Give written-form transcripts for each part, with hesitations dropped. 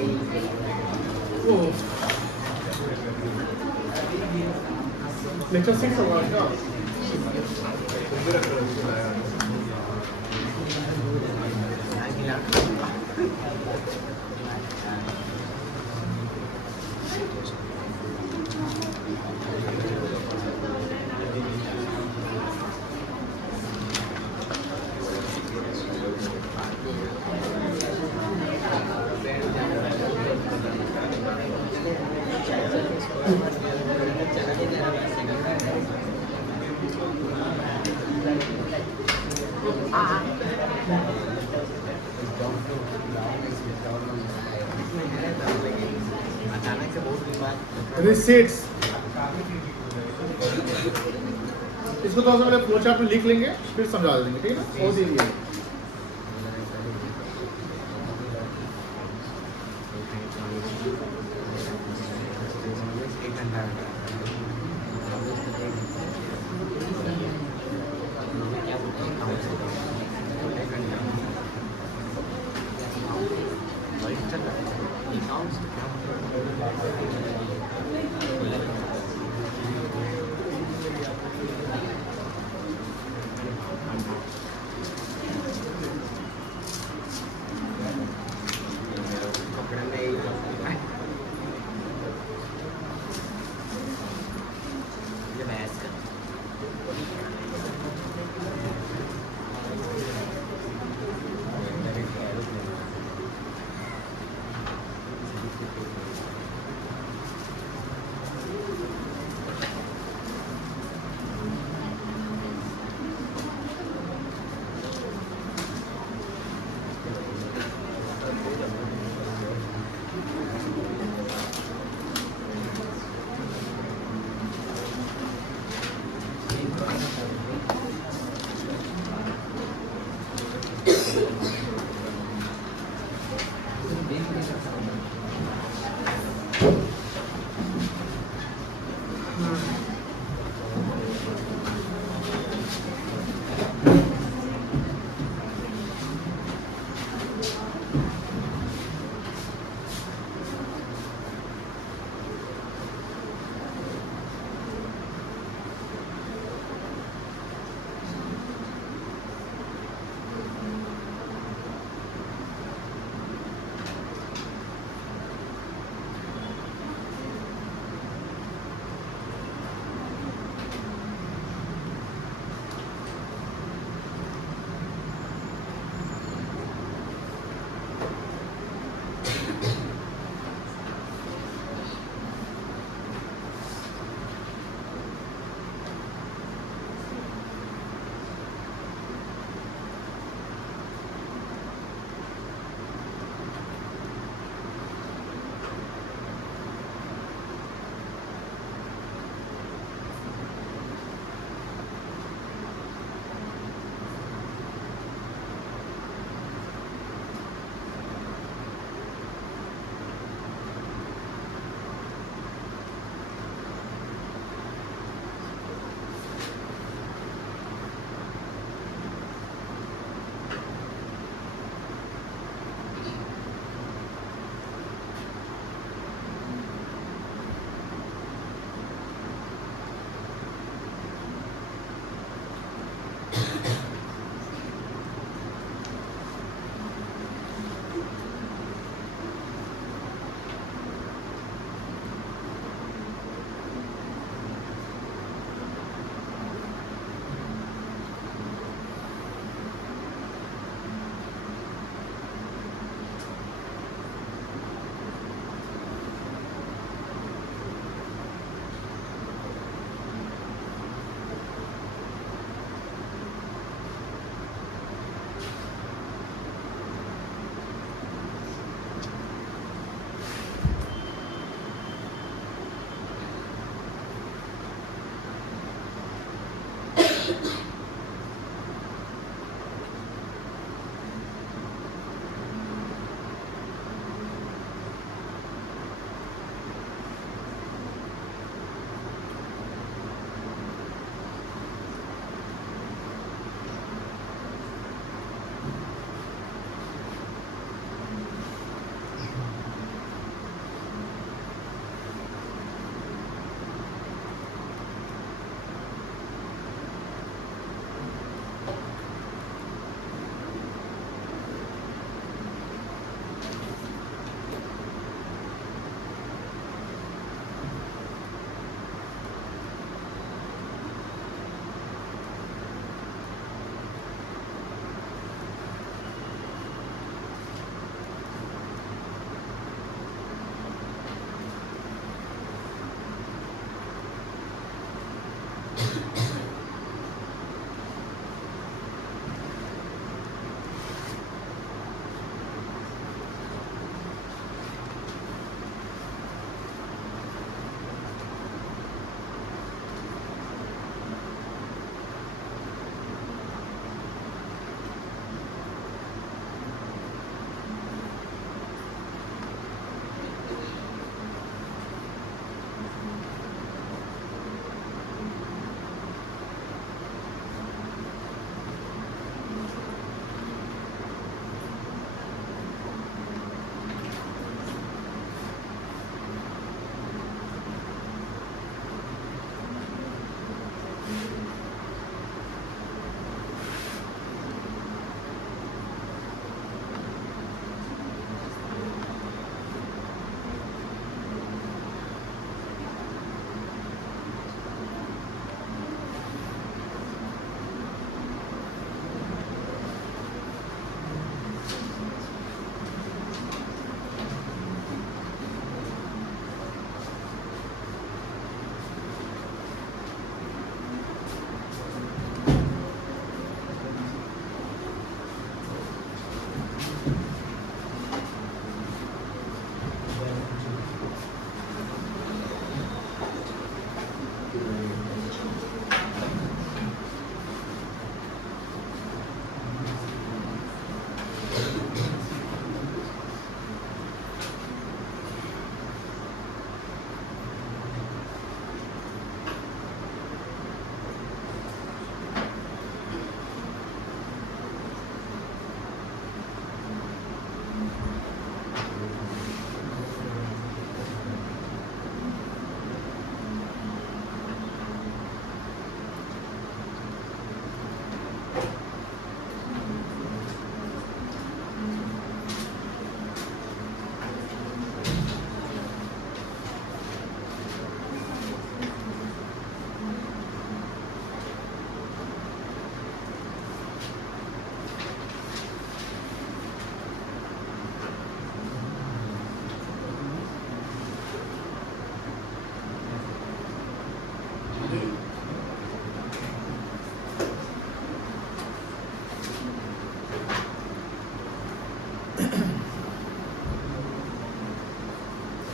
Oh. Lecture 6 होगा क्या? Receipts. इसको तो पहले फ्लो चार्ट में लिख लेंगे फिर समझा देंगे, ठीक है ना? बहुत ही है।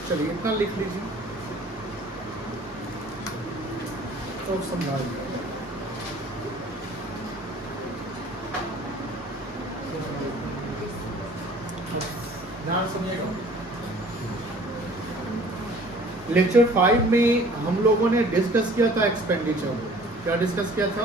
चलिए इतना लिख लीजिए तो समझा लीजिए। ध्यान सुनिएगा। लेक्चर 5 में हम लोगों ने डिस्कस किया था एक्सपेंडिचर। क्या डिस्कस किया था?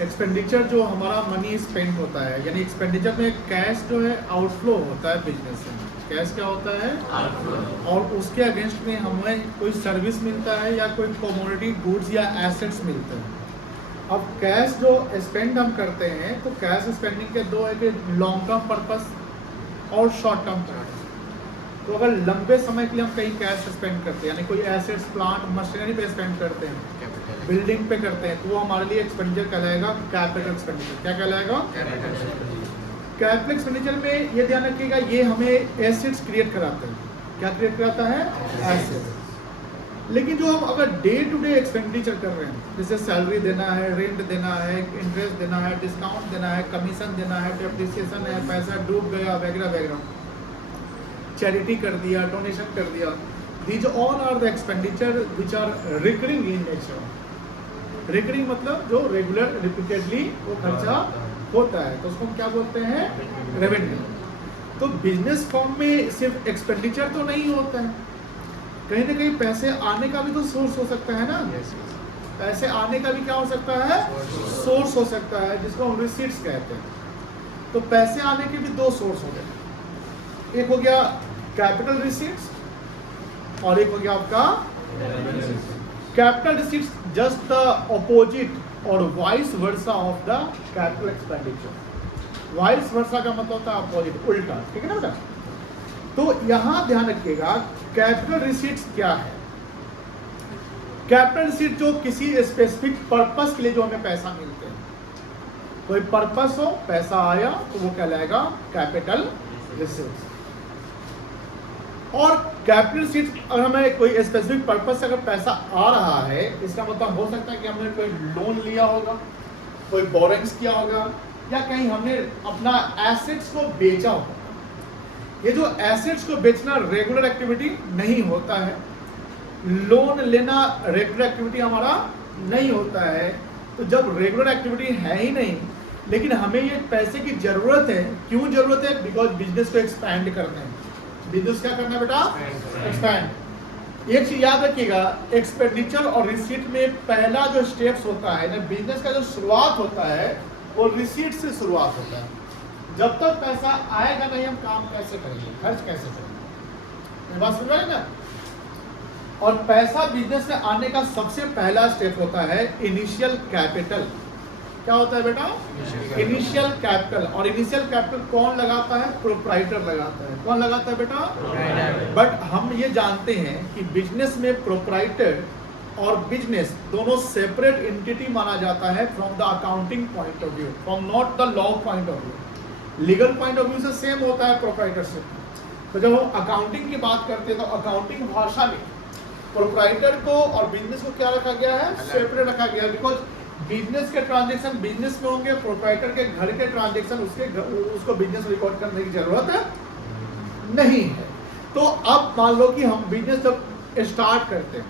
एक्सपेंडिचर जो हमारा मनी स्पेंड होता है, यानी एक्सपेंडिचर में कैश जो है आउटफ्लो होता है बिजनेस से। कैश क्या होता है? आउटफ्लो। और उसके अगेंस्ट में हमें कोई सर्विस मिलता है या कोई कमोडिटी गुड्स या एसेट्स मिलते हैं। अब कैश जो स्पेंड हम करते हैं तो कैश स्पेंडिंग के दो है कि लॉन्ग टर्म पर्पस और शॉर्ट टर्म पर्पस। तो अगर लंबे समय के लिए हम कहीं कैश स्पेंड करते हैं, यानी कोई एसेट्स प्लांट मशीनरी पे स्पेंड करते हैं, बिल्डिंग पे करते हैं, तो वो हमारे लिए एक्सपेंडिचर कहलाएगा कैपिटल एक्सपेंडिचर। क्या कहलाएगा? कैपिटल एक्सपेंडिचर में ये ध्यान रखिएगा, ये हमें एसेट्स क्रिएट कराते हैं। क्या क्रिएट कराता है? एसेट्स। लेकिन जो हम अगर डे टू डे एक्सपेंडिचर कर रहे हैं, जैसे सैलरी देना है, रेंट देना है, इंटरेस्ट देना है, डिस्काउंट देना है, कमीशन देना है, डेप्रिसिएशन है, पैसा डूब गया वगैरह वगैरह, चैरिटी कर दिया, डोनेशन कर दिया, these all are the expenditure which are recurring in nature। Recurring मतलब जो रेगुलर रिपीटेडली वो खर्चा होता है, तो उसको हम क्या बोलते हैं? रेवेन्यू। तो बिजनेस फॉर्म में सिर्फ एक्सपेंडिचर तो नहीं होता है, कहीं ना कहीं पैसे आने का भी तो सोर्स हो सकता है ना। पैसे आने का भी क्या हो सकता है? सोर्स हो सकता है, जिसको हम रिसीट्स कहते हैं। तो पैसे आने के भी दो सोर्स हो गए, एक हो गया कैपिटल रिसीट्स और एक हो गया आपका capital receipts, just the opposite और vice versa of the capital expenditure. Vice versa का मतलब होता है अपोजिट, उल्टा, ठीक है ना बेटा। तो यहां ध्यान रखिएगा कैपिटल रिसीट्स क्या है। कैपिटल रिसीट जो किसी स्पेसिफिक पर्पस के लिए जो हमें पैसा मिलते हैं, कोई पर्पस हो, पैसा आया तो वो कहलाएगा कैपिटल रिसीट्स। और कैपिटल रिसीट्स अगर हमें कोई स्पेसिफिक पर्पस से अगर पैसा आ रहा है, इसका मतलब हो सकता है कि हमने कोई लोन लिया होगा, कोई बोरिंग्स किया होगा, या कहीं हमने अपना एसेट्स को बेचा होगा। ये जो एसेट्स को बेचना रेगुलर एक्टिविटी नहीं होता है, लोन लेना रेगुलर एक्टिविटी हमारा नहीं होता है। तो जब रेगुलर एक्टिविटी है ही नहीं, लेकिन हमें ये पैसे की जरूरत है, क्यों जरूरत है? बिकॉज बिजनेस को एक्सपैंड करना है। बिजनेस क्या करना है बेटा? एक्सपैंड। एक चीज याद रखिएगा, एक्सपेंडिचर और रिसीट में पहला जो स्टेप्स होता है ना, बिजनेस का जो शुरुआत होता है वो रिसीट से शुरुआत होता है। जब तक पैसा आएगा नहीं, हम काम कैसे करेंगे, खर्च कैसे करेंगे? बात सुन रहे हैं ना। और पैसा बिजनेस में आने का सबसे पहला स्टेप होता है इनिशियल कैपिटल। क्या होता है बेटा? Initial capital. और इनिशियल कैपिटल कौन लगाता है? प्रोप्राइटर लगाता है। कौन लगाता है बेटा? बट हम ये जानते हैं कि बिजनेस में प्रोप्राइटर और बिजनेस दोनों सेपरेट एंटिटी माना जाता है from the accounting point of view, from not the law point of view. Legal point of view से सेम होता है प्रोप्राइटरशिप। तो जब हम अकाउंटिंग की बात करते हैं तो अकाउंटिंग भाषा में प्रोप्राइटर को और बिजनेस को क्या रखा गया है? सेपरेट रखा गया है। बिकॉज बिजनेस के ट्रांजैक्शन बिजनेस में होंगे, प्रोप्राइटर के घर के ट्रांजैक्शन उसको बिजनेस रिकॉर्ड करने की जरूरत नहीं है। तो अब मान लो कि हम बिजनेस जब स्टार्ट करते हैं,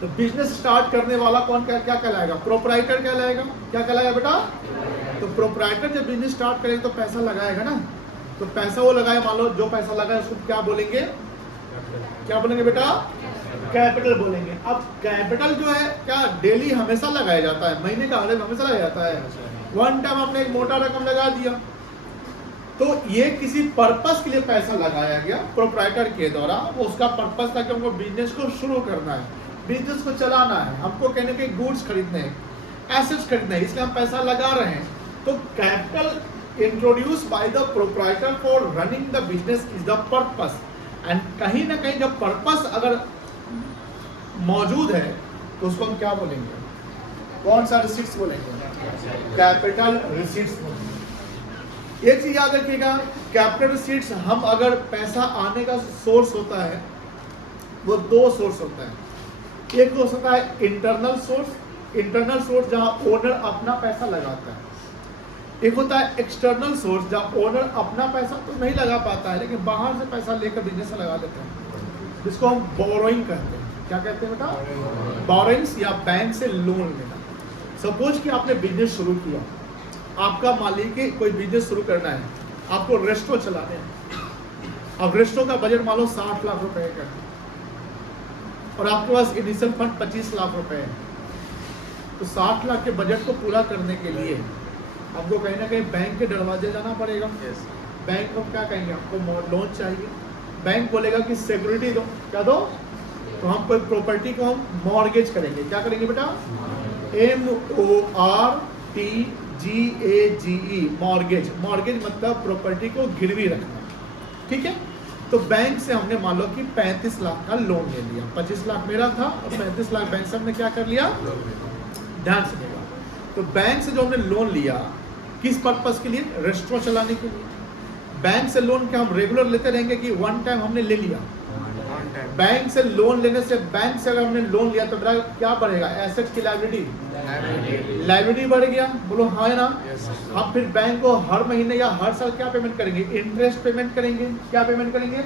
तो बिजनेस स्टार्ट करने वाला कौन क्या कहलाएगा? प्रोप्राइटर कहलाएगा। क्या कहलाएगा बेटा? तो प्रोप्राइटर जब बिजनेस स्टार्ट करेगा तो पैसा लगाएगा ना, तो पैसा वो लगाए, मान लो जो पैसा लगाए उसको क्या बोलेंगे? क्या बोलेंगे बेटा? कैपिटल बोलेंगे। अब कैपिटल जो है क्या डेली हमेशा लगाया जाता है? महीने का हमेशा लगाया जाता है? वन टाइम आपने एक मोटा रकम लगा दिया, तो ये किसी पर्पस के लिए पैसा लगाया गया प्रोप्राइटर के द्वारा। वो उसका पर्पस था कि हमको बिजनेस को शुरू करना है, बिजनेस को चलाना है, हमको कहने के गुड्स खरीदने हैं, एसेट्स खरीदने हैं, इसलिए हम पैसा लगा रहे हैं। तो capital introduce by the proprietor for running the business is the purpose. And कहीं ना कहीं जब पर्पस अगर मौजूद है तो उसको हम क्या बोलेंगे? कौन सा रिसीट्स बोलेंगे? कैपिटल रिसीट्स बोलेंगे। एक चीज याद रखिएगा, कैपिटल रिसीट्स हम अगर पैसा आने का सोर्स होता है वो दो सोर्स होता है। एक तो होता है इंटरनल सोर्स, इंटरनल सोर्स जहां ओनर अपना पैसा लगाता है। एक होता है एक्सटर्नल सोर्स, जब ओनर अपना पैसा तो नहीं लगा पाता है लेकिन बाहर से पैसा लेकर बिजनेस में लगा देते हैं, जिसको हम बोरोइंग कहते हैं। क्या कहते हैं बेटा? बोरोइंग्स, या बैंक से लोन लेना। सपोज कि आपने बिजनेस शुरू किया, आपका मालिक है, कोई बिजनेस शुरू करना है, आपको रेस्टोरेंट चलाने हैं। अब रेस्टोरेंट का बजट मान लो 60 लाख रुपए का, और आपके पास इनिशियल फंड 25 लाख रुपए है। तो 60 लाख के बजट को पूरा करने के लिए आपको कहीं ना कहीं बैंक के दरवाजे जाना पड़ेगा। बैंक को क्या कहेंगे? आपको लोन चाहिए। बैंक बोलेगा कि सिक्योरिटी दो। क्या दो? तो हम कोई प्रॉपर्टी को हम मॉर्गेज करेंगे। क्या करेंगे बेटा? MORTGAGE, mortgage. मॉर्गेज मतलब प्रॉपर्टी को गिरवी रखना, ठीक है। तो बैंक से हमने मान लो कि 35 लाख का लोन ले लिया। 25 लाख मेरा था और 35 लाख बैंक से हमने क्या कर लिया? ध्यान से देखा। तो बैंक से जो हमने लोन लिया, किस पर्पस के लिए? रेस्टोरेंट चलाने के लिए। बैंक से लोन क्या हम रेगुलर लेते रहेंगे कि वन टाइम हमने ले लिया? बैंक से लोन लेने से, बैंक से अगर हमने लोन लिया तो मेरा क्या बढ़ेगा? एसेट की लायबिलिटी बढ़ गया। बोलो हाँ है ना? हम फिर बैंक को हर महीने या हर साल क्या पेमेंट करेंगे? इंटरेस्ट पेमेंट करेंगे। क्या पेमेंट करेंगे?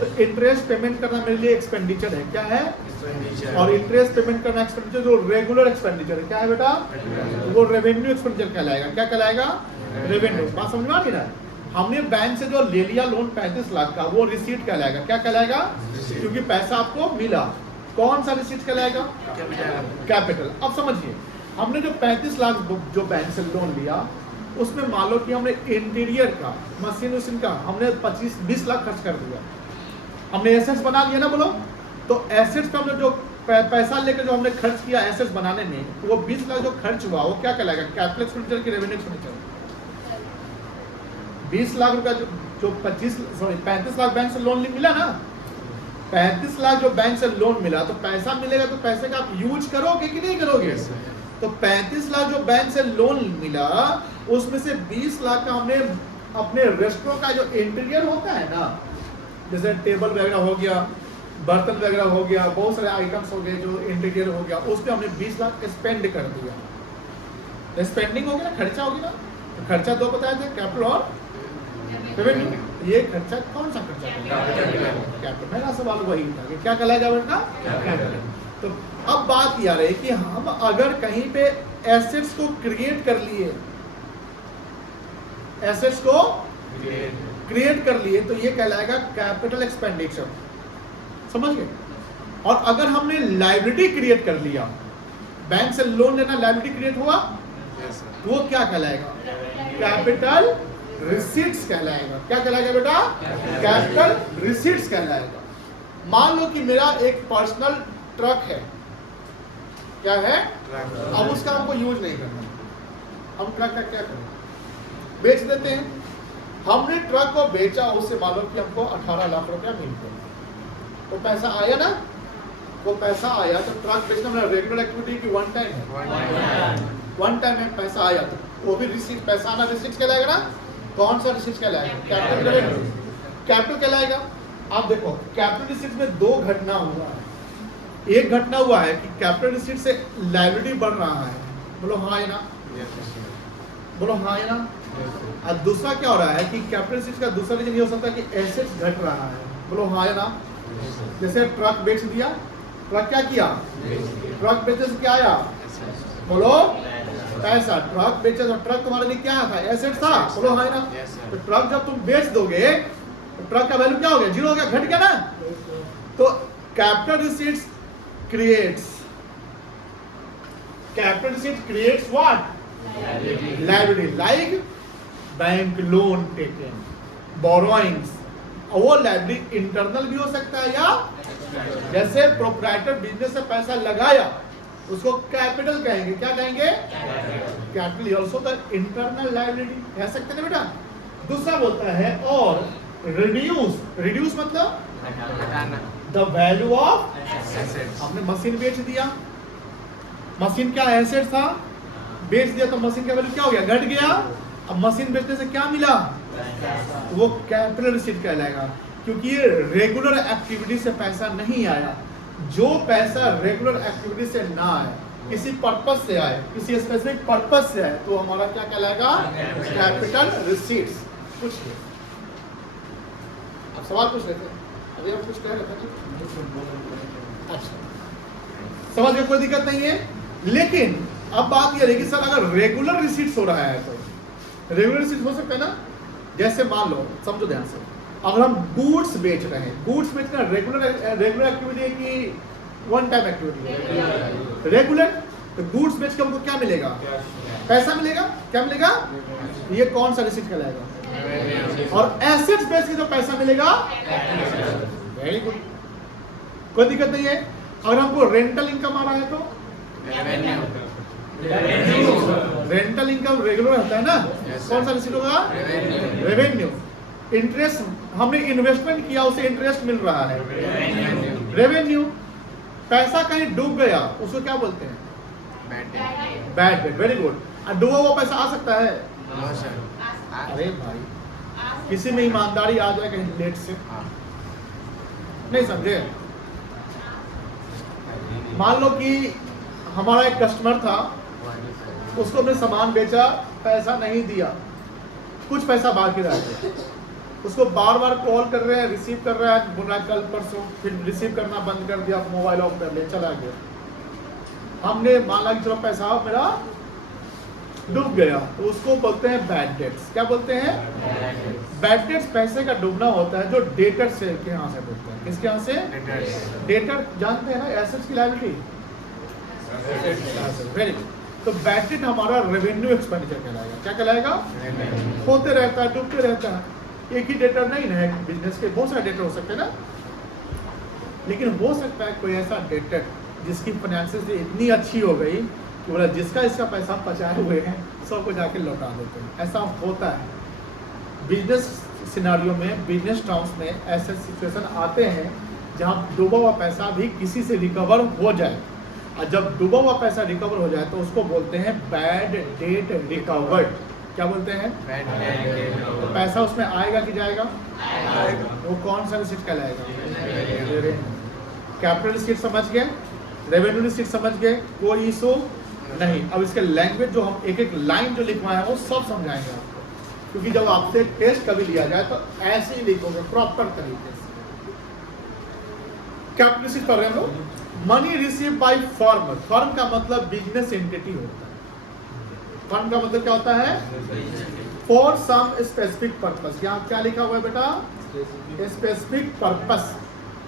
तो इंटरेस्ट पेमेंट करना मेरे लिए एक्सपेंडिचर है। क्या है? और इंटरेस्ट पेमेंट करना एक्सपेंडिचर जो रेगुलर एक्सपेंडिचर है। क्या है बेटा? वो रेवेन्यू एक्सपेंडिचर कहलाएगा। क्या कहलाएगा? रेवेन्यू। बात समझ में आ रही ना? हमने बैंक से जो ले लिया लोन 35 लाख का, वो रिसीट कहलाएगा। क्या कहलाएगा? क्योंकि पैसा आपको मिला। कौन सा रिसीट कहलाएगा? कैपिटल। अब समझिए, हमने जो 35 लाख जो बैंक से लोन लिया, उसमें मान लो कि हमने इंटीरियर का, मशीन का हमने 25-20 लाख खर्च कर दिया। हमने एसेट्स बना लिया ना, बोलो। तो एसेट्स का हमने जो पैसा लेकर जो हमने खर्च किया एसेट्स बनाने में, तो वो 20 लाख जो खर्च हुआ वो क्या कहलाएगा? कैपिटल एक्सपेंडिचर की रेवेन्यू एक्सपेंडिचर। 20 लाख रुपया जो 35 लाख बैंक से लोन मिला ना, 35 लाख जो बैंक से लोन मिला, तो पैसा मिलेगा तो पैसे का आप यूज करोगे कि नहीं करोगे? तो 35 लाख जो बैंक से लोन मिला, उसमें से 20 लाख का हमने अपने रेस्टोरेंट का जो इंटीरियर होता है ना, जैसे टेबल वगैरह हो गया, बर्तन वगैरह हो गया, बहुत सारे आइटम्स हो गए जो इंटीरियर हो गया, उस पर हमने 20 लाख स्पेंड कर दिया। स्पेंडिंग हो गया ना, खर्चा हो गया ना। तो खर्चा दो बताए थे, कैपिटल और रेवेन्यू। ये खर्चा कौन सा खर्चा? कैपिटल। मेरा सवाल वही था कि क्या कहलाएगा बेटा? कैपिटल। तो अब बात यह रही कि हम अगर कहीं पे एसेट्स को क्रिएट कर लिए, एसेट्स को क्रिएट कर लिए, तो ये कहलाएगा कैपिटल एक्सपेंडिचर। समझ गए? और अगर हमने लायबिलिटी क्रिएट कर लिया, बैंक से लोन लेना लायबिलिटी क्रिएट हुआ, तो वो क्या कहलाएगा? कैपिटल रिसीट्स कहलाएगा। क्या कहलाएगा बेटा? कैपिटल रिसीट्स कहलाएगा। मान लो कि मेरा एक पर्सनल ट्रक है। क्या है? अब उसका हमको यूज नहीं करना, हम ट्रक का क्या करें? बेच देते हैं। हमने ट्रक को बेचा, उससे मान लो कि हमको 18 लाख रुपया मिल गया, तो पैसा आया ना? वो पैसा आया तो ट्रक बेचना मेरा रेगुलर एक्टिविटी की वन टाइम है। वन टाइम में पैसा आया तो वो भी रिसीट, पैसा आना रिसीट कहलाएगा ना। कौन सा रिसीट कहलाएगा? कैपिटल। कैपिटल कहलाएगा। आप देखो, कैपिटल रिसीट में दो घटना हुआ है। एक घटना हुआ है कि कैपिटल रिसीट से लायबिलिटी बढ़ रहा है। बोलो हाँ है ना? बोलो हाँ है ना? और दूसरा क्या हो रहा है कि कैपिटल रिसीट का दूसरा रीजन ये हो सकता है कि एसेट्स घट रहा है। बोलो हाँ है ना? जैसे ट्रक बेच दिया, ट्रक क्या किया? ट्रक बेचे से क्या आया? बोलो पैसा। ट्रक बेचे तो ट्रक तुम्हारे लिए क्या था? एसेट था। बोलो हाँ ना? तो ट्रक जब तुम बेच दोगे तो ट्रक का वैल्यू क्या हो गया? जीरो हो गया, घट गया ना। तो capital receipts creates, capital receipt creates what? Liability. Like bank loan taken, borrowings. वो लायबिलिटी इंटरनल भी हो सकता है या जैसे प्रोप्राइटर बिजनेस से पैसा लगाया उसको कैपिटल कहेंगे। क्या कहेंगे? Capital. Also the internal liability कह सकते हैं बेटा। दूसरा बोलता है और रिड्यूस। रिड्यूस मतलब द वैल्यू ऑफ एसेट्स। हमने मशीन बेच दिया, मशीन क्या एसेट था, बेच दिया तो मशीन का वैल्यू क्या हो गया? घट गया। अब मशीन बेचने से क्या मिला? वो कैपिटल रिसीट कहलाएगा, क्योंकि ये रेगुलर एक्टिविटी से पैसा नहीं आया। जो पैसा रेगुलर एक्टिविटी से ना आए किसी पर्पस से आए, किसी स्पेसिफिक पर्पस से आए, तो हमारा क्या कहलाएगा? Capital receipts. कुछ अब सवाल पूछ रहे थे, अभी हम कुछ कह रहे थे। अच्छा, समझ में कोई दिक्कत नहीं है। लेकिन अब बात यह रही कि सर अगर रेगुलर रिसीट्स हो रहा है तो रेगुलर रिसीट्स हो सकता है ना? जैसे मान लो, समझो ध्यान से, अगर हम गुड्स बेच रहे हैं, गुड्स बेचना रेगुलर एक्टिविटी है कि वन टाइम एक्टिविटी है? रेगुलर। तो गुड्स बेच के हमको क्या मिलेगा? पैसा मिलेगा। क्या मिलेगा? ये कौन सा रिसीट कहलाएगा? और एसेट्स बेच के जो पैसा मिलेगा, वेरी गुड, कोई दिक्कत नहीं है। अगर हमको रेंटल इनकम आ रहा है तो रेंटल इनकम रेगुलर होता है ना? कौन सा रिसीट होगा? रेवेन्यू। इंटरेस्ट, हमने इन्वेस्टमेंट किया, उसे इंटरेस्ट मिल रहा है, रेवेन्यू। पैसा कहीं डूब गया, उसको क्या बोलते हैं? Bad debt. Very good. डूबा हुआ पैसा आ सकता है? अरे भाई, किसी में ईमानदारी आ जाए कहीं लेट से, नहीं समझे? मान लो कि हमारा एक कस्टमर था, उसको हमने सामान बेचा, पैसा नहीं दिया, कुछ पैसा बाकी रह गया, उसको बार बार कॉल कर रहे हैं, रिसीव कर रहा है, बोल रहा है कल परसों, फिर रिसीव करना बंद कर दिया, मोबाइल ऑफ कर लिया, चला गया। हमने माना कि चलो पैसा मेरा डूब गया, तो उसको बोलते हैं बैड डेट्स। क्या बोलते हैं? बैड डेट्स पैसे का डूबना होता है जो डेटर से के यहाँ से डूबता है। किसके यहाँ से? डेटर। जानते हैं ना एसेट्स की लायबिलिटी? Very good. तो बैड डेट हमारा रेवेन्यू एक्सपेंडिचर कहलाएगा। क्या कहलाएगा? होते रहता है, डूबते रहता है। एक ही डेटर नहीं है, बिजनेस के बहुत सारे डेटर हो सकते हैं ना, लेकिन हो सकता है कोई ऐसा डेटर जिसकी फाइनेंशियल इतनी अच्छी हो गई कि बोला जिसका इसका पैसा बचाए हुए हैं सबको जाके लौटा देते हैं। ऐसा होता है बिजनेस सिनारियो में, बिजनेस टर्म्स में ऐसे सिचुएशन आते हैं जहाँ डूबा हुआ पैसा भी किसी से रिकवर हो जाए, और जब डूबा हुआ पैसा रिकवर हो जाए तो उसको बोलते हैं बैड डेट रिकवर्ड। क्या बोलते हैं? तो पैसा उसमें आएगा कि जाएगा? वो कौन सा रिसीट कहलाएगा? कैपिटल रिसीट समझ गए, रेवेन्यू रिसीट समझ गए, कोई इशू नहीं। अब इसके लैंग्वेज जो हम एक एक लाइन जो लिखवाए हैं वो सब समझाएंगे आपको, क्योंकि जब आपसे टेस्ट कभी लिया जाए तो ऐसे ही लिखोगे प्रॉपर तरीके से। कैपिटल रिसीट कर रहे हैं लोग। Money receive by firm. Firm का मतलब बिजनेस एंटिटी होता है। फर्म का मतलब क्या होता है? For some specific purpose. यहाँ क्या लिखा हुआ है बेटा? Specific purpose.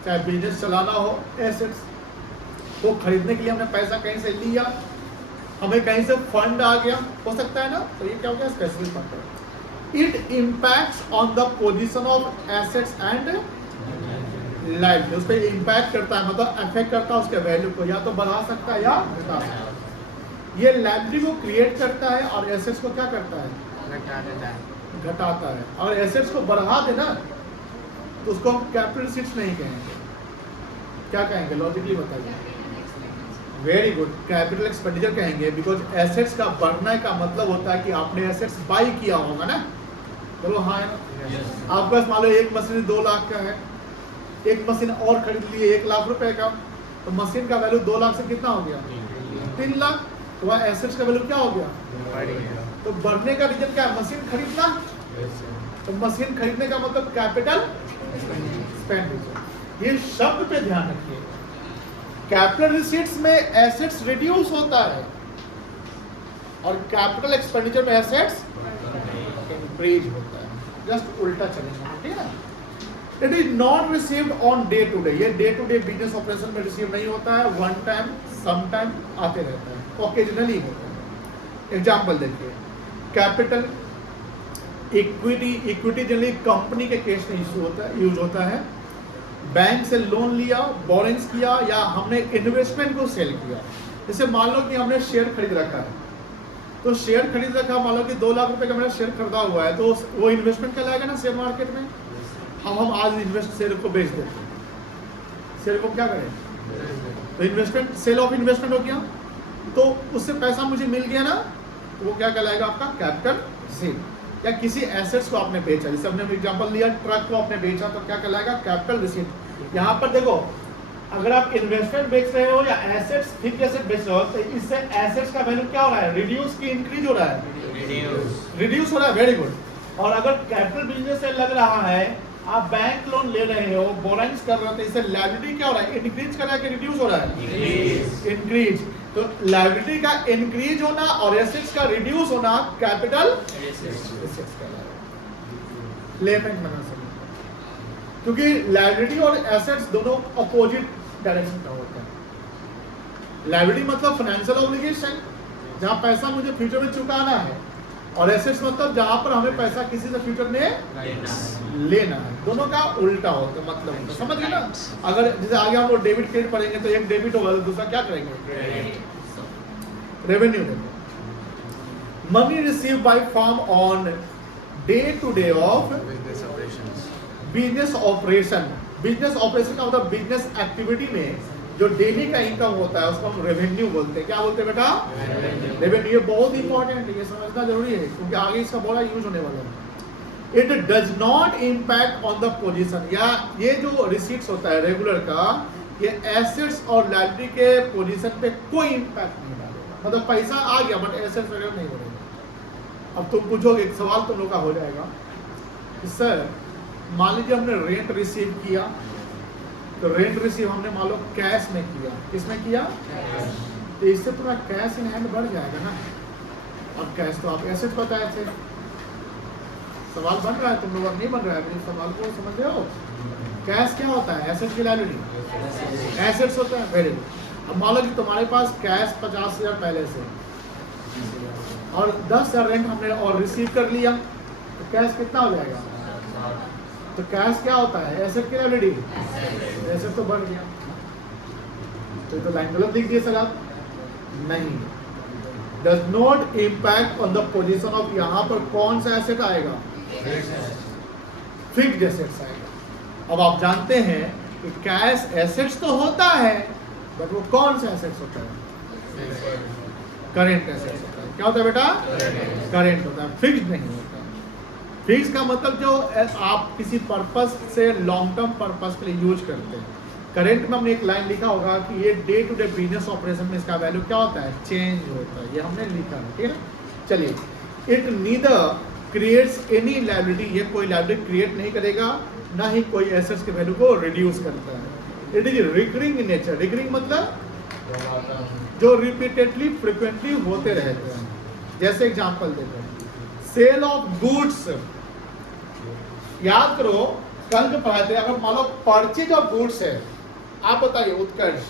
चाहे बिजनेस चलाना हो, एसेट्स को खरीदने के लिए हमने पैसा कहीं से लिया, हमें कहीं से फंड आ गया, हो सकता है ना, तो ये क्या हो गया? Specific purpose. It impacts on the position of assets and liability. उस पर इम्पैक्ट करता है, मतलब अफेक्ट करता है उसके वैल्यू को, या तो बढ़ा सकता है या घटा सकता है। ये लाइबिलिटी को क्रिएट करता है और एसेट्स को क्या करता है? घटाता है। और एसेट्स को बढ़ा देना तो उसको हम कैपिटल रिसीट्स नहीं कहेंगे, क्या कहेंगे? लॉजिकली बताइए। वेरी गुड, कैपिटल एक्सपेंडिचर कहेंगे, बिकॉज एसेट्स का बढ़ने का मतलब होता है कि आपने एसेट्स बाई किया होगा ना। चलो हाँ है ना? आपके पास मान लो एक मशीन 2 लाख का है, एक मशीन और खरीद लिए 1 लाख रुपए का, तो मशीन का वैल्यू 2 लाख से कितना हो गया? 3 लाख। तो वह एसेट्स का वैल्यू क्या हो गया? तो बढ़ने का रीजन क्या है? मशीन खरीदना। तो मशीन खरीदने का मतलब कैपिटल एक्सपेंडिचर। ये शब्द पे ध्यान रखिए। कैपिटल रिसीट्स में एसेट्स रिड्यूस होता है और कैपिटल एक्सपेंडिचर में एसेट्स इंक्रीज होता है। जस्ट उल्टा चलेगा, ठीक है ना? It is not received on day to day. ये day to day business operation में रिसीव नहीं होता है, वन टाइम सम टाइम आते रहता है, ओकेजनली होता है। एग्जाम्पल देखिए, capital equity. Equity generally company के केस में इशू होता है, यूज होता है। बैंक से लोन लिया, बोरिंग्स किया, या हमने इन्वेस्टमेंट को सेल किया। जैसे मान लो कि हमने शेयर खरीद रखा है, तो शेयर खरीद रखा, मान लो कि 2 लाख रुपए का मेरा शेयर खरीदा हुआ है, तो वो इन्वेस्टमेंट कहलाएगा ना शेयर मार्केट में। हम आज इन्वेस्ट शेयर को बेच देते हैं, शेयर को क्या करें? तो इन्वेस्टमेंट, सेल ऑफ इन्वेस्टमेंट हो गया, तो उससे पैसा मुझे मिल गया ना, तो वो क्या कहलाएगा? आपका कैपिटल सेल। या किसी एसेट्स को आपने बेचा, जैसे हमने एग्जांपल लिया ट्रक को आपने बेचा, तो क्या कहलाएगा? Capital receipt. यहाँ पर देखो अगर आप इन्वेस्टमेंट बेच रहे हो या एसेट्स, फिक्स्ड एसेट बेच रहे हो, तो इससे एसेट्स का वैल्यू क्या हो रहा है? रिड्यूस की इंक्रीज हो रहा है? रिड्यूस हो रहा है। Very good. और अगर कैपिटल बिजनेस से लग रहा है, आप बैंक लोन ले रहे हो, बोराइंग्स कर रहे हो, तो इससे लायबिलिटी क्या हो रहा है? इंक्रीज कर रहा है कि रिड्यूस हो रहा है? इंक्रीज। तो लायबिलिटी का इंक्रीज होना और एसेट्स का रिड्यूस होना कैपिटल एसेट्स का लेमेंट बना सकते, क्योंकि लायबिलिटी और एसेट्स दोनों अपोजिट डायरेक्शन का होता है। लायबिलिटी मतलब फाइनेंशियल ऑब्लिगेशन, जहां पैसा मुझे फ्यूचर में चुकाना है, और एसेट्स मतलब जहां पर हमें पैसा किसी से फ्यूचर में लेना है। दोनों का उल्टा होता है, मतलब समझ गए ना? अगर जैसे आगे हम लोग डेबिट क्रेडिट पढ़ेंगे तो एक डेबिट होगा, दूसरा क्या करेंगे? रेवेन्यू देंगे। Money receive by firm on day to day of business operation. Business operation का मतलब बिजनेस एक्टिविटी में जो डेली का इनकम होता है उसको हम रेवेन्यू बोलते हैं। क्या बोलते हैं बेटा? रेवेन्यू। ये बहुत इंपॉर्टेंट है, ये समझना जरूरी है, क्योंकि आगे इसका बड़ा यूज होने वाला है। It does not impact on the position, या ये जो रिसीट्स होता है रेगुलर का, ये एसेट्स और लायबिलिटी के पोजीशन पे कोई इम्पैक्ट नहीं डालेगा। मतलब पैसा आ गया बट एसेट्स वगैरह नहीं बढ़ेगा। अब तुम पूछोगे, एक सवाल तुम लोग का हो जाएगा, सर मान लीजिए हमने रेंट रिसीव किया, तो रेंट रिसीव हमने मान लो कैश में किया। किसमें किया? तो इससे पूरा कैश इन हैंड बढ़ जाएगा ना, और कैश तो आप एसेट बताए थे। सवाल बन रहा है, तुम लोग नहीं बन रहा है, मेरे सवाल को समझ रहे हो? कैश क्या होता है? एसेट की लायबिलिटी एसेट्स होता है। Very good. अब मान लो कि तुम्हारे पास कैश 50,000 पहले से, और 10,000 रेंट हमने और रिसीव कर लिया, तो कैश कितना हो जाएगा? तो कैश क्या होता है? एसेट की लायबिलिटी। एसेट तो बढ़ गया, तो लाइन गलत लिख दिए सर आप। नहीं, does not impact on the position of, यहाँ पर कौन सा एसेट आएगा? फिक्स्ड एसेट्स आएगा। अब आप जानते हैं कि कैश एसेट्स तो होता है, बट वो कौन सा एसेट्स होता है? करेंट एसेट्स होता है। क्या होता है बेटा? करेंट होता है, फिक्स्ड नहीं होता। फिक्स का मतलब जो आप किसी पर्पस से लॉन्ग टर्म पर्पस के लिए यूज करते हैं। करेंट में हमने एक लाइन लिखा होगा कि ये day to day business operation में इसका वैल्यू क्या होता है? चेंज होता है। ये हमने लिखा है, ठीक है ना? चलिए, it neither creates any liability, ये कोई लायबिलिटी क्रिएट नहीं करेगा, ना ही कोई एसेट्स के वैल्यू को रिड्यूस करता है। It is recurring in nature. Recurring मतलब जो रिपीटेडली फ्रिक्वेंटली होते रहते हैं। जैसे एग्जांपल देखो, सेल ऑफ गुड्स। याद करो कल जो पढ़ाए थे, अगर मान लो परचेज ऑफ गुड्स है, आप बताइए उत्कर्ष,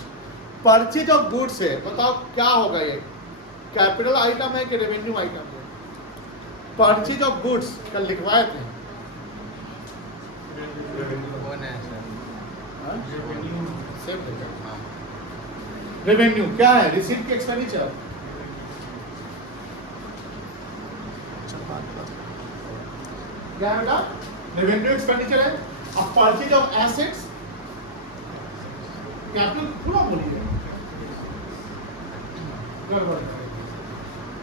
परचेज ऑफ गुड्स है, बताओ क्या होगा? ये कैपिटल आइटम है कि रेवेन्यू आइटम है? परचेज ऑफ गुड्स कल लिखवाए थे। रेवेन्यू क्या है? रिसीट की एक्सपेंडिचर। क्या है बेटा? रेवेन्यू एक्सपेंडिचर है। अब परचेज ऑफ एसेट्स, कैपिटल पूरा बोलिए।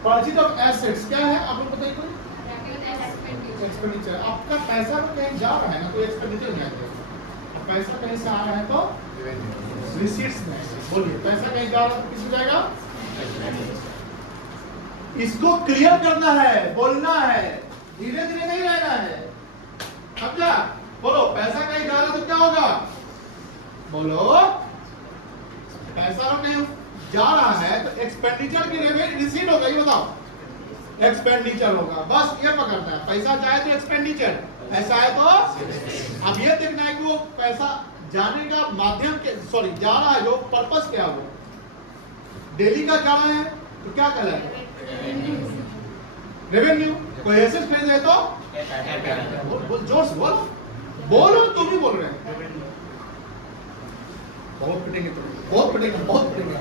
परचेज ऑफ एसेट्स क्या है? आप लोग बताइए। कोई एक्सपेंडिचर, आपका पैसा तो कहीं जा रहा है ना, कोई एक्सपेंडिचर नहीं आता। पैसा कहीं से आ रहा है तो रिसीट्स में। बोलिए, पैसा कहीं जा रहा है तो किसमें जाएगा? इसको क्लियर करना है, बोलना है, धीरे धीरे नहीं रहना है, समझा? बोलो, पैसा कहीं जा रहा तो क्या होगा? बोलो, पैसा कहीं जा रहा है तो एक्सपेंडिचर की रेवेन्यू रिसीट होगा। ये बताओ, एक्सपेंडिचर होगा, बस ये पकड़ना है। पैसा जाए तो एक्सपेंडिचर, ऐसा है तो अब ये देखना है कि वो पैसा जाने का माध्यम के, सॉरी जा रहा है जो पर्पस क्या है, वो डेली का जा रहा है तो क्या कहलाएगा? रेवेन्यू। कोई एसेट खरीद रहे तो बोल, जोर से बोल, बोलो, तुम ही बोल रहे हैं। बहुत पिटेंगे तुम, बहुत पिटेंगे, बहुत पिटेंगे।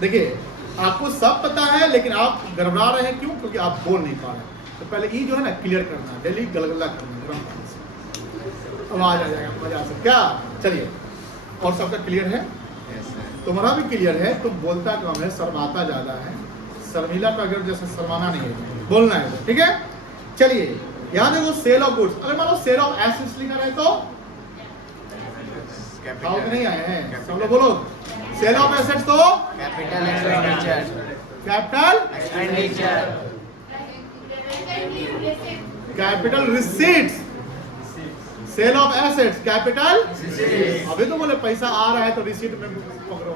देखिए, आपको सब पता है लेकिन आप गड़बड़ा रहे हैं। क्यों? क्योंकि आप बोल नहीं पा रहे। तो पहले ये जो है ना क्लियर करना, डेली गलगला करना, आवाज आ जाएगा, मजा से क्या। चलिए, और सबका क्लियर है? तुम्हारा भी क्लियर है। तुम बोलता कम है, शर्माता ज्यादा है। शर्मिला का अगर जैसे शर्माना नहीं है, बोलना है, ठीक है? चलिए, यहाँ देखो, सेल ऑफ गुड्स। अगर मान लो सेल ऑफ एसेट्स लिखा रहे तो खाओ के नहीं आए हैं सब लोग बोलो। सेल ऑफ एसेट्स तो capital expenditure, capital expenditure, capital receipts. Sale of assets capital, अभी तो बोले पैसा आ रहा है तो रिसीट में पकड़ो,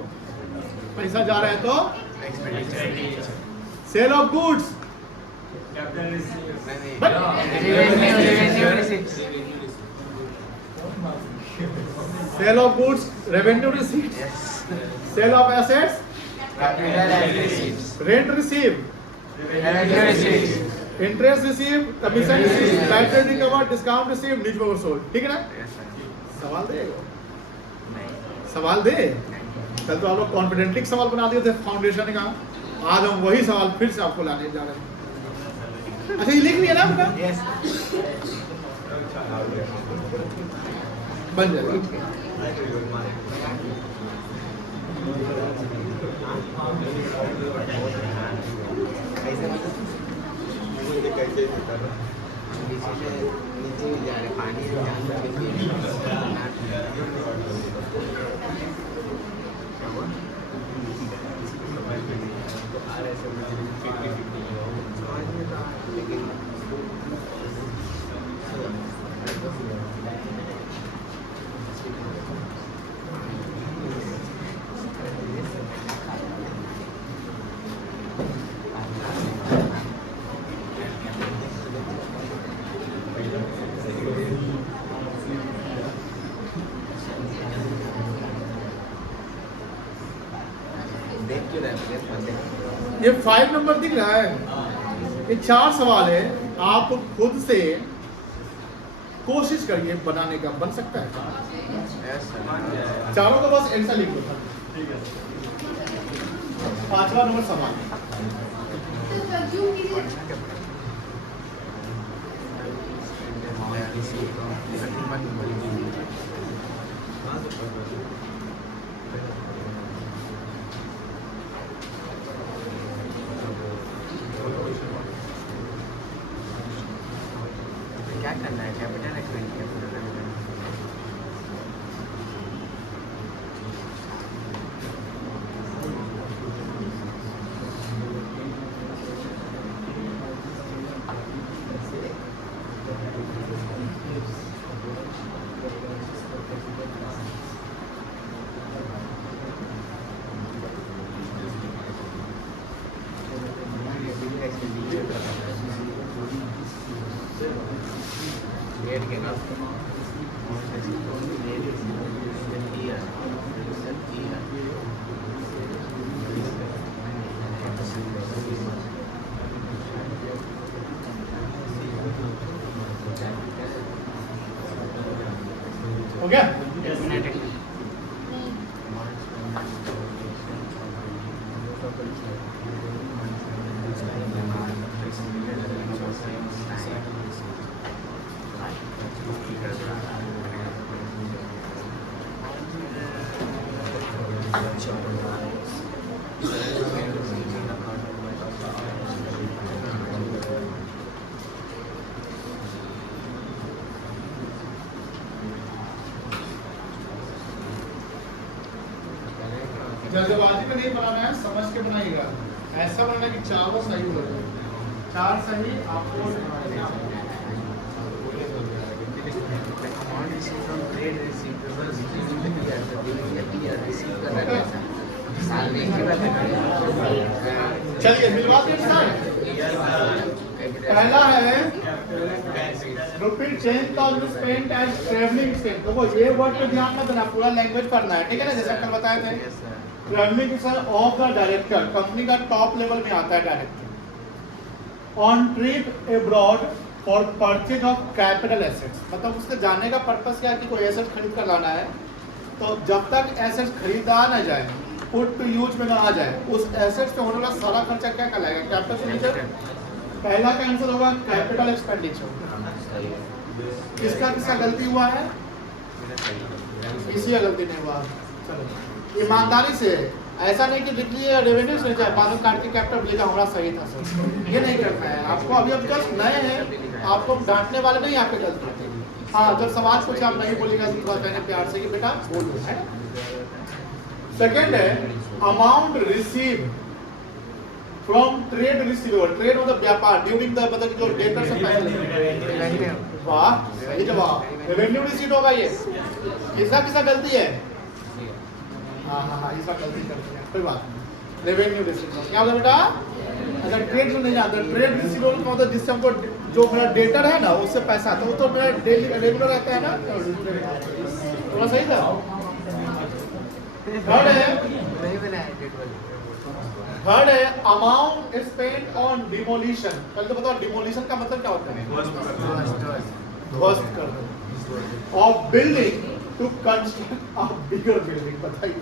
पैसा जा रहा है तो expenditure, sale of goods revenue receipts, sale of goods revenue receipt, sale of assets capital receipts, rent receive, revenue receipts, interest receive, commission receive, battery recover, discount receive, newspaper sold. ठीक है ना? सवाल दे, सवाल दे। कल तो आप लोग कॉन्फिडेंटली सवाल बना दिए थे फाउंडेशन का, आज हम वही सवाल फिर से आपको लाने जा रहे हैं। अच्छा ये लिख लिया ना बेटा? बन जाएगा। नीचे जा रहे पानी ये 5 नंबर दिख रहा है, ये 4 सवाल है। आप खुद से कोशिश करिए बनाने का, बन सकता है चारों का, बस ऐसा लिख लो। 5वां नंबर सवाल क्या करना है? कैपिटल एक्सपेंडिचर, हो गया? जल्दबाजी में नहीं बनाना है, समझ के बनाइएगा। ऐसा बनाना कि चारों सही हो जाए, 4 सही आपको चलिए मिलवा दिए सर। पहला है rupees change spent as travelling expense. देखो ये वर्ड पे ध्यान मत देना, पूरा लैंग्वेज पढ़ना है, ठीक है ना? जैसा कल बताए थे, travelling expense of the director, company का टॉप लेवल में आता है director. On trip abroad for purchase of capital assets, मतलब उसके जाने का पर्पस क्या है कि कोई एसेट खरीद कर लाना है, तो जब तक एसेट खरीदा ना जाए, पुट टू यूज में ना आ जाए, उस एसेट से होने वाला सारा खर्चा क्या कहलाएगा? Capital expenditure. पहला का आंसर होगा कैपिटल एक्सपेंडिचर। किसका किसका गलती हुआ है? किसी का गलती नहीं हुआ। चलो ईमानदारी से, ऐसा नहीं कि लिख लिए रेवेन्यू से जाए बाद में काट के कैपिटल लिखा हमारा सही था सर, ये नहीं करना है आपको। अभी अब जस्ट नए हैं, आपको डांटने वाले नहीं, आपके गलती। हाँ, जब सवाल पूछे आप नहीं बोलिएगा तो थोड़ा कहने प्यार से कि बेटा बोलो, है। सेकंड है amount receive from trade receivable. Trade मतलब व्यापार ड्यूरिंग द मतलब जो डेटर से पहले। वाह, सही जवाब। रेवेन्यू रिसीट होगा ये। किसका गलती है? हाँ, इसका गलती करते हैं, कोई बात नहीं। रेवेन्यू रिसीट क्या होगा बेटा? अच्छा, ट्रेड जो नहीं आता, ट्रेड रिसीवेबल का मतलब जिससे हमको जो मेरा डेटर है ना उससे पैसा आता है, वो तो मेरा डेली रेगुलर रहता है ना, थोड़ा सही था। थर्ड है अमाउंट स्पेंट ऑन डिमोलिशन। पहले तो बताओ डिमोलिशन का मतलब क्या होता है? ध्वस्त करना। Of building to construct a bigger building. बताइए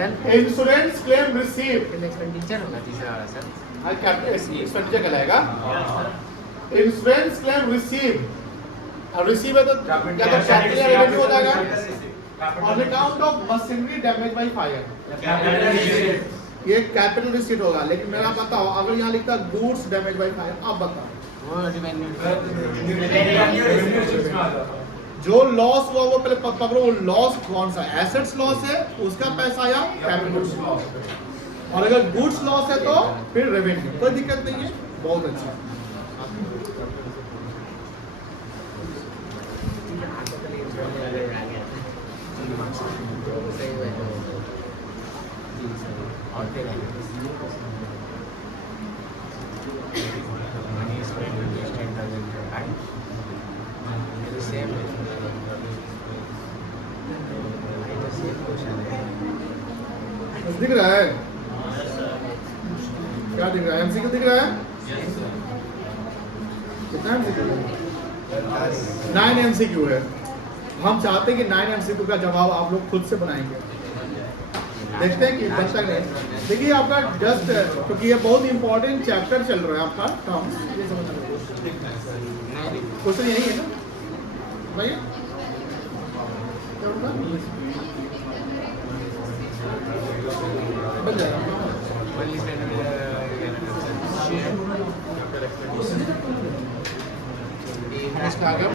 capital. Insurance claim receive expenditure होगा तीसरा वाला सर। हाँ, कैपिटल एक्सपेंडिचर कहलाएगा। इंश्योरेंस क्लेम रिसीव, अब रिसीव है तो क्या तो कैपिटल या रेवेन्यू हो जाएगा। On account of machinery damage by fire, ये कैपिटल रिसीट होगा। लेकिन मेरा बताओ अगर यहाँ लिखता गुड्स डैमेज बाय फायर, आप बताओ वो रेवेन्यू। जो लॉस हुआ वो पहले पकड़ो, वो लॉस कौन सा? एसेट्स लॉस है उसका पैसा या कैपिटल लॉस? और अगर गुड्स लॉस है तो फिर रेवेन्यू। कोई दिक्कत नहीं है, बहुत अच्छा। दिख रहा है? क्या दिख रहा है? एमसीक्यू दिख रहा है? कितना एमसीक्यू है? 9 एमसीक्यू है। हम चाहते हैं कि 9 एमसीक्यू का जवाब आप लोग खुद से बनाएंगे। देखते हैं कि बनता नहीं। देखिए आपका जस्ट क्योंकि ये बहुत इंपॉर्टेंट चैप्टर चल रहा है आपका टर्म्स, ये समझना क्वेश्चन यही है ना भाई? बन जाएगा। इसका आगे